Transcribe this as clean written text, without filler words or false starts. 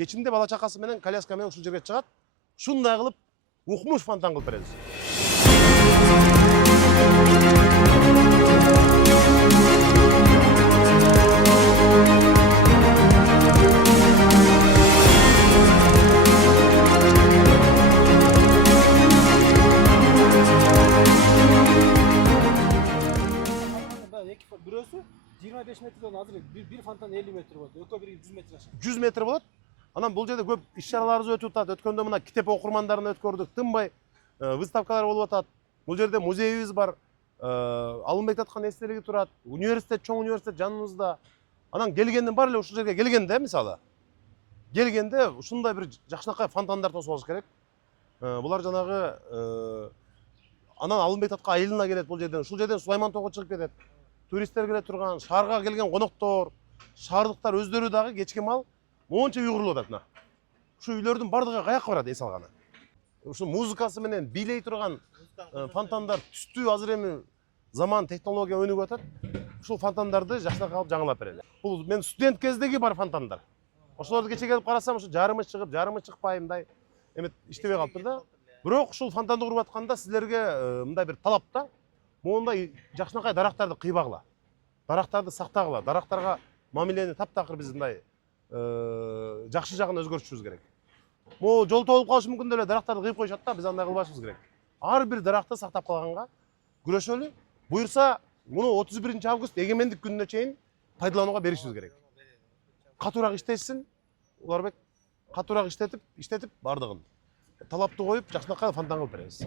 Кечинде бала чакасы менен коляска менен ушул жерге чыгат. Ушундай кылып укмуш фонтан кылып беребиз. Бирөөсү 25 метрден азыр бир фонтан 50 метр болот. Экөө бири 100 метр ашат. 100 метр болот. Анан бул жерде көп иш-чараларыбыз өтүп атат. Өткөндө мына китеп окурмандарын өткөрдүк. Тынбай выставкалар болуп атат. Бул жерде музейибиз бар. Алынбай жаткан эстелиги турат. Университет, чоң университет жаныбызда. Анан келгенден бар эле ушул жерге келгенде, мисалы, келгенде ушундай бир жакшынакай фонтандар тосуп алыш керек. Булар жанагы анан Алынбай татка айылына келет бул жерден. Ушул жерден Сулайман тоого чыгып кетет. Туристтер келе турган, шаарга келген коноктор, шаардыктар өздөрү дагы кечки мал монча уйгурлуп атат мына. Ушу үйлөрдүн бардыгы каякка барат эс алганы. Ушу музыкасы менен бийлей турган фонтандар түстүү азыр эми заман технология өнүгүп атат. Ушул фонтандарды жакшыраак алып жаңылап берели. Бул мен студент кездеги бар фонтандар. Ошолорду кече келип карасам, ушу жарымы чыгып, жарымы чыкпай мындай эме иштебей калыптыр да. Бирок ушул фонтанды куруп атканда силерге мындай бир талап да. Мондай жакшынакай дарактарды кыйбагыла. Дарактарды сактагыла. Дарактарга мамилени таптакыр биз мындай жакшы жагын өзгөртүшүбүз керек. Могу жол толуп калышы мүмкүн эле дарактарды кыйып коюшат да, биз андай кылбашыбыз керек. Ар бир даракты сактап калганга күрөшөлү. Буюрса, муну 31 август эгемендик күнүнө чейин пайдаланууга беришибиз керек. Катуураак иштешсин, Уларбек катуураак иштетип бардыгын талапты коюп, жакшынакай фонтан кылып беребиз.